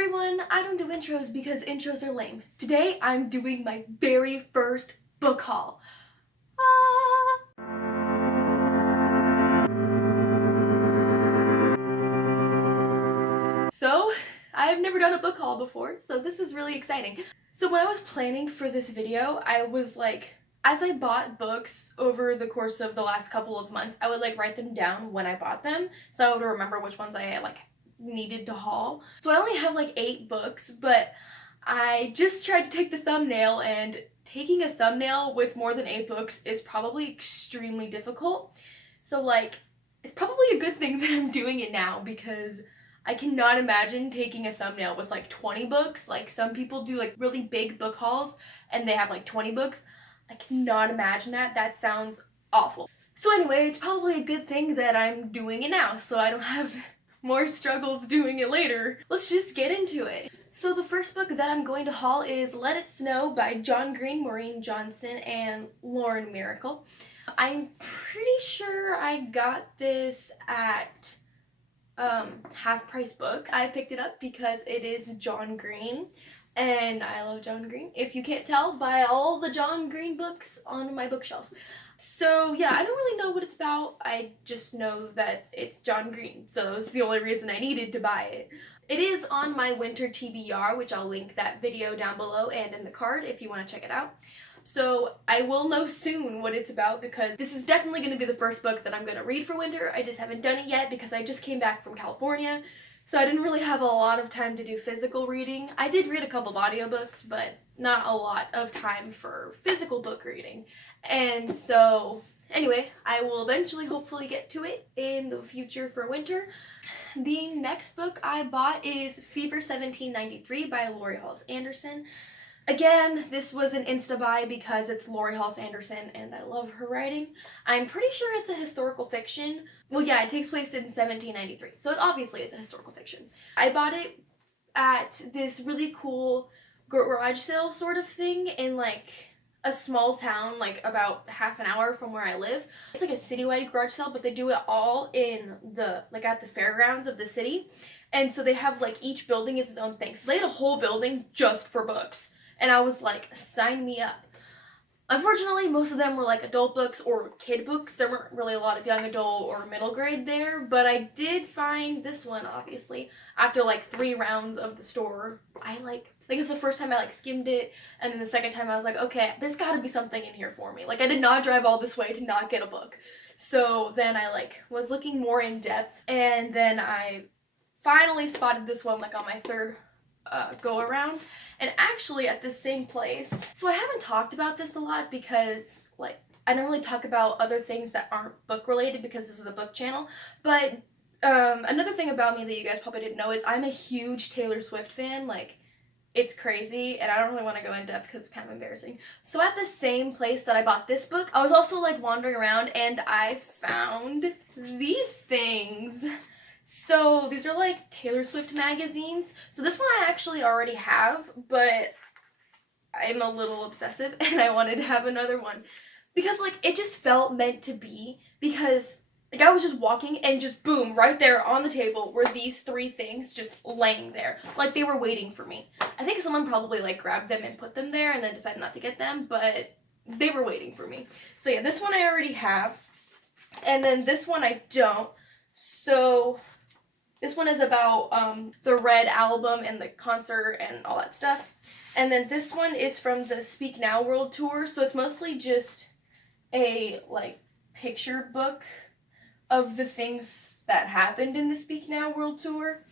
everyone, I don't do intros because intros are lame. Today I'm doing my very first book haul. So, I've never done a book haul before, so this is really exciting. So when I was planning for this video, I was like, as I bought books over the course of the last couple of months, I would like write them down when I bought them, so I would remember which ones I needed to haul. So I only have like 8 books, but I just tried to take the thumbnail, and taking a thumbnail with more than 8 books is probably extremely difficult. So it's probably a good thing that I'm doing it now, because I cannot imagine taking a thumbnail with 20 books. Like some people do really big book hauls and they have 20 books. I cannot imagine that. That sounds awful. So anyway, it's probably a good thing that I'm doing it now, so I don't have more struggles doing it later. Let's just get into it. So the first book that I'm going to haul is Let It Snow by John Green, Maureen Johnson, and Lauren Miracle. I'm pretty sure I got this at Half Price Books. I picked it up because it is John Green, and I love John Green. If you can't tell by all the John Green books on my bookshelf. So yeah, I don't really know what it's about. I just know that it's John Green, so it's the only reason I needed to buy it. It is on my winter TBR, which I'll link that video down below and in the card if you want to check it out. So I will know soon what it's about, because this is definitely going to be the first book that I'm going to read for winter. I just haven't done it yet because I just came back from California, so I didn't really have a lot of time to do physical reading. I did read a couple of audiobooks, but not a lot of time for physical book reading. And so anyway, I will eventually hopefully get to it in the future for winter. The next book I bought is Fever 1793 by Laurie Halse Anderson. Again, this was an insta buy because it's Laurie Halse Anderson and I love her writing. I'm pretty sure it's a historical fiction. Well, yeah, it takes place in 1793, so obviously it's a historical fiction. I bought it at this really cool garage sale sort of thing in a small town, about half an hour from where I live. It's a citywide garage sale, but they do it all in the at the fairgrounds of the city. And so they have each building is its own thing. So they had a whole building just for books. And I was like, sign me up. Unfortunately, most of them were adult books or kid books. There weren't really a lot of young adult or middle grade there, but I did find this one, obviously, after 3 rounds of the store. It's the first time I skimmed it, and then the second time I was like, okay, there's gotta be something in here for me. I did not drive all this way to not get a book. So then I was looking more in depth, and then I finally spotted this one on my third go around, and actually at this same place. So I haven't talked about this a lot because I don't really talk about other things that aren't book related because this is a book channel, but another thing about me that you guys probably didn't know is I'm a huge Taylor Swift fan. It's crazy, and I don't really want to go in depth because it's kind of embarrassing. So at the same place that I bought this book, I was also wandering around, and I found these things. So these are Taylor Swift magazines. So this one I actually already have, but I'm a little obsessive and I wanted to have another one because it just felt meant to be, because I was just walking and just boom, right there on the table were these 3 things just laying there. They were waiting for me. I think someone probably grabbed them and put them there and then decided not to get them, but they were waiting for me. So yeah, this one I already have. And then this one I don't. So this one is about the Red album and the concert and all that stuff. And then this one is from the Speak Now World Tour. So it's mostly just a picture book of the things that happened in the Speak Now World Tour.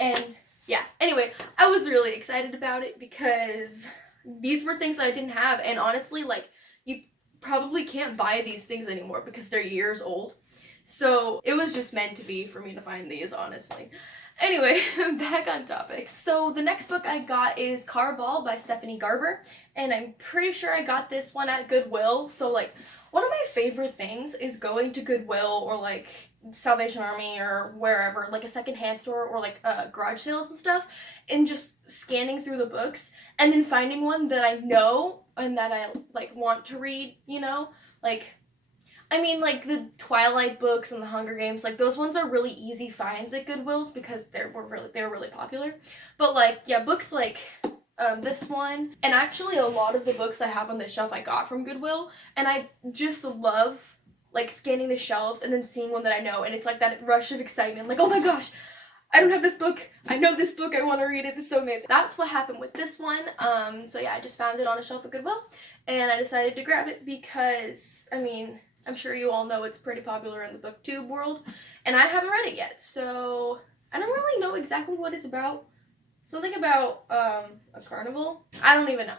And yeah, anyway, I was really excited about it because these were things that I didn't have. And honestly, you probably can't buy these things anymore because they're years old. So it was just meant to be for me to find these, honestly. Anyway, back on topic. So the next book I got is Karvall by Stephanie Garber, and I'm pretty sure I got this one at Goodwill. So one of my favorite things is going to Goodwill or Salvation Army or wherever, a secondhand store or garage sales and stuff, and just scanning through the books and then finding one that I know and that I want to read, I mean, like, the Twilight books and the Hunger Games, like, those ones are really easy finds at Goodwill's because they were really popular. But, like, yeah, books like this one, and actually a lot of the books I have on the shelf I got from Goodwill, and I just love, like, scanning the shelves and then seeing one that I know, and it's like that rush of excitement, like, oh my gosh, I don't have this book, I know this book, I want to read it, it's so amazing. That's what happened with this one. So yeah, I just found it on a shelf at Goodwill, and I decided to grab it because, I mean, I'm sure you all know it's pretty popular in the booktube world, and I haven't read it yet, so I don't really know exactly what it's about. Something about a carnival? I don't even know.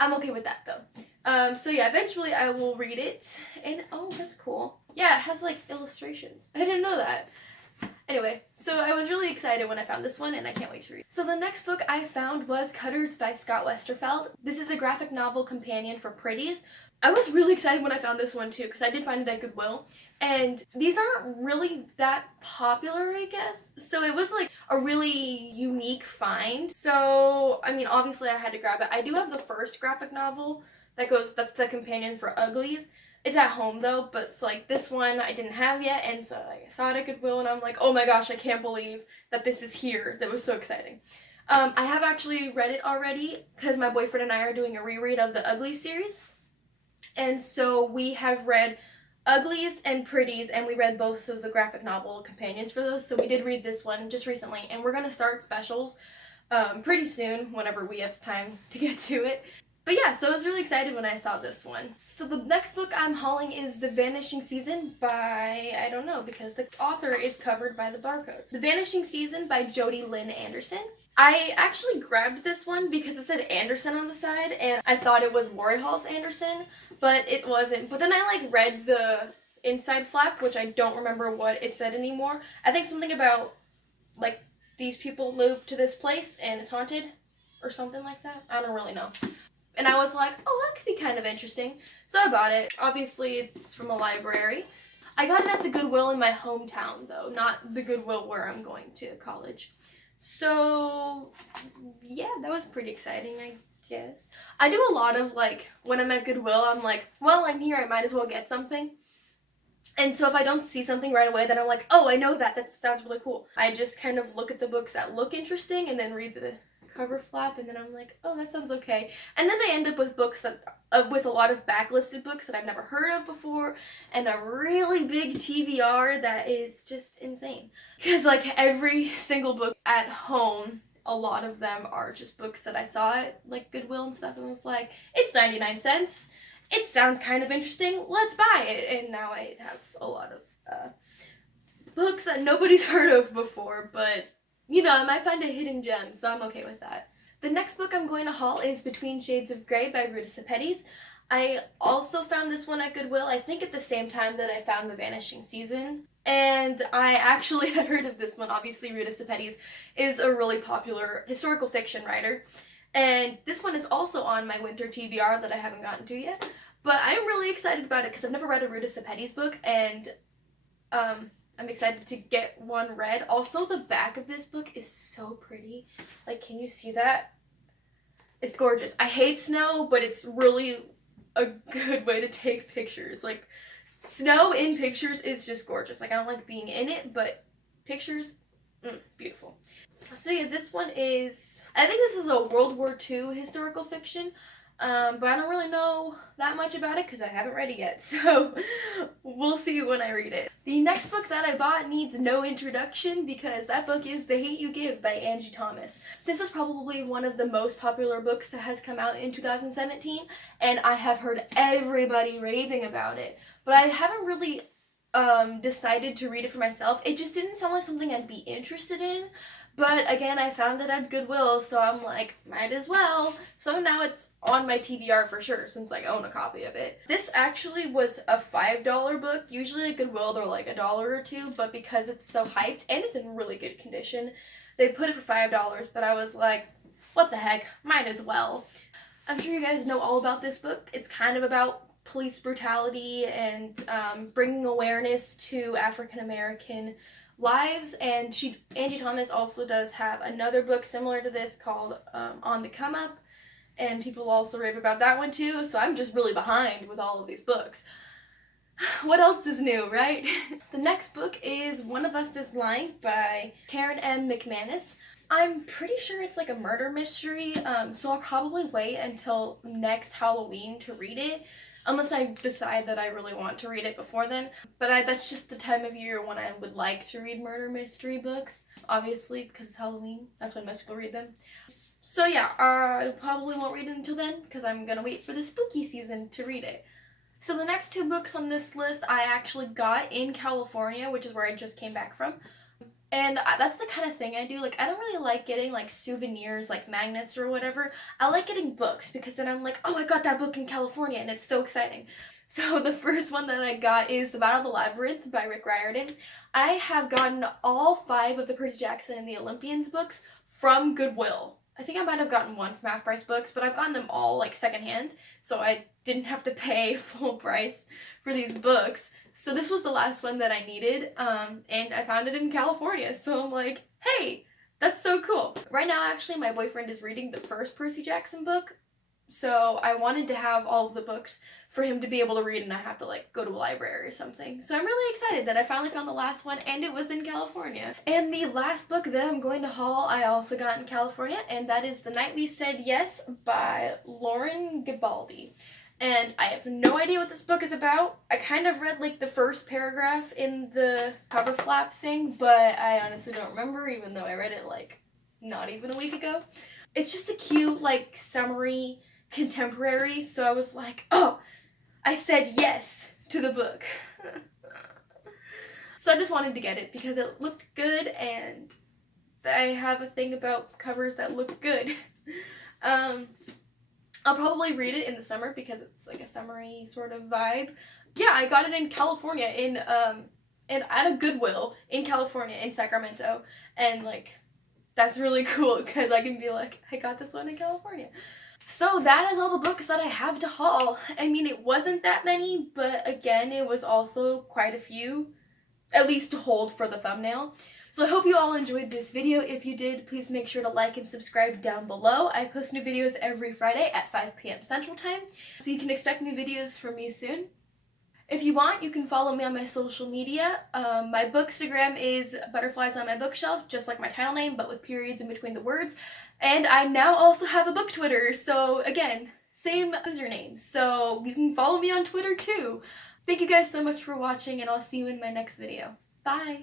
I'm okay with that though. So yeah, eventually I will read it, and oh, that's cool. Yeah, it has like illustrations. I didn't know that. Anyway, so I was really excited when I found this one, and I can't wait to read. So the next book I found was Cutters by Scott Westerfeld. This is a graphic novel companion for pretties. I was really excited when I found this one too, because I did find it at Goodwill, and these aren't really that popular, I guess, so it was like a really unique find. So, I mean, obviously I had to grab it. I do have the first graphic novel that's the companion for Uglies. It's at home though, but it's like this one I didn't have yet, and so I saw it at Goodwill, and I'm like, oh my gosh, I can't believe that this is here. That was so exciting. I have actually read it already, because my boyfriend and I are doing a reread of the Uglies series. And so we have read Uglies and Pretties, and we read both of the graphic novel companions for those. So we did read this one just recently, and we're going to start specials pretty soon, whenever we have time to get to it. But yeah, so I was really excited when I saw this one. So the next book I'm hauling is The Vanishing Season by, I don't know, because the author is covered by the barcode. The Vanishing Season by Jodi Lynn Anderson. I actually grabbed this one because it said Anderson on the side, and I thought it was Lori Halse Anderson, but it wasn't. But then I like read the inside flap, which I don't remember what it said anymore. I think something about like these people moved to this place and it's haunted or something like that. I don't really know. And I was like, oh, that could be kind of interesting. So I bought it. Obviously, it's from a library. I got it at the Goodwill in my hometown, though, not the Goodwill where I'm going to college. So, yeah, that was pretty exciting, I guess. I do a lot of, like, when I'm at Goodwill, I'm like, well, I'm here, I might as well get something. And so if I don't see something right away, then I'm like, oh, I know that. That sounds really cool. I just kind of look at the books that look interesting and then read the cover flap, and then I'm like, oh, that sounds okay. And then I end up with books that with a lot of backlisted books that I've never heard of before, and a really big TBR that is just insane. Because like every single book at home, a lot of them are just books that I saw at like Goodwill and stuff, and was like, it's 99 cents. It sounds kind of interesting. Let's buy it. And now I have a lot of books that nobody's heard of before, but you know, I might find a hidden gem, so I'm okay with that. The next book I'm going to haul is Between Shades of Grey by Ruta Sepetys. I also found this one at Goodwill, I think at the same time that I found The Vanishing Season. And I actually had heard of this one. Obviously, Ruta Sepetys is a really popular historical fiction writer. And this one is also on my winter TBR that I haven't gotten to yet. But I'm really excited about it because I've never read a Ruta Sepetys book, and I'm excited to get one read. Also, the back of this book is so pretty. Like, can you see that? It's gorgeous. I hate snow, but it's really a good way to take pictures. Like, snow in pictures is just gorgeous. Like, I don't like being in it, but pictures, beautiful. So yeah, this one is, I think this is a World War II historical fiction. But I don't really know that much about it because I haven't read it yet, so we'll see when I read it. The next book that I bought needs no introduction because that book is The Hate You Give by Angie Thomas. This is probably one of the most popular books that has come out in 2017, and I have heard everybody raving about it, but I haven't really decided to read it for myself. It just didn't sound like something I'd be interested in. But again, I found it at Goodwill, so I'm like, might as well. So now it's on my TBR for sure, since I own a copy of it. This actually was a $5 book. Usually at Goodwill they're like $1 or $2, but because it's so hyped and it's in really good condition, they put it for $5, but I was like, what the heck, might as well. I'm sure you guys know all about this book. It's kind of about police brutality and bringing awareness to African American lives, and Angie Thomas also does have another book similar to this called On the Come Up, and people also rave about that one too, so I'm just really behind with all of these books. What else is new, right? The next book is One of Us is Lying by Karen M. McManus. I'm pretty sure it's like a murder mystery, so I'll probably wait until next Halloween to read it, unless I decide that I really want to read it before then. But that's just the time of year when I would like to read murder mystery books, obviously, because it's Halloween. That's when most people read them. So yeah, I probably won't read it until then, because I'm gonna wait for the spooky season to read it. So the next two books on this list I actually got in California, which is where I just came back from. And that's the kind of thing I do. Like, I don't really like getting, like, souvenirs, like magnets or whatever. I like getting books because then I'm like, oh, I got that book in California, and it's so exciting. So the first one that I got is The Battle of the Labyrinth by Rick Riordan. I have gotten all 5 of the Percy Jackson and the Olympians books from Goodwill. I think I might have gotten one from Half Price Books, but I've gotten them all, like, secondhand, so I didn't have to pay full price for these books. So this was the last one that I needed, and I found it in California, so I'm like, hey, that's so cool. Right now, actually, my boyfriend is reading the first Percy Jackson book, so I wanted to have all of the books for him to be able to read and not have to, like, go to a library or something. So I'm really excited that I finally found the last one, and it was in California. And the last book that I'm going to haul I also got in California, and that is The Night We Said Yes by Lauren Gibaldi. And I have no idea what this book is about. I kind of read, like, the first paragraph in the cover flap thing, but I honestly don't remember, even though I read it, like, not even a week ago. It's just a cute, like, summery contemporary, so I was like, oh, I said yes to the book. So I just wanted to get it because it looked good, and I have a thing about covers that look good. I'll probably read it in the summer because it's like a summery sort of vibe. Yeah, I got it in California and at a Goodwill in California in Sacramento, and like that's really cool because I can be like, I got this one in California. So that is all the books that I have to haul. I mean, it wasn't that many, but again, it was also quite a few, at least to hold for the thumbnail. So I hope you all enjoyed this video. If you did, please make sure to like and subscribe down below. I post new videos every Friday at 5 p.m. Central Time, so you can expect new videos from me soon. If you want, you can follow me on my social media. My bookstagram is Butterflies on My Bookshelf, just like my title name, but with periods in between the words. And I now also have a book Twitter, so again, same username. So you can follow me on Twitter too. Thank you guys so much for watching, and I'll see you in my next video. Bye!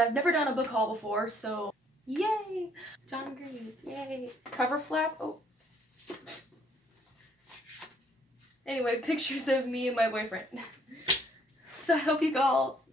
I've never done a book haul before, so yay! John Green, yay! Cover flap, oh. Anyway, pictures of me and my boyfriend. So I hope you all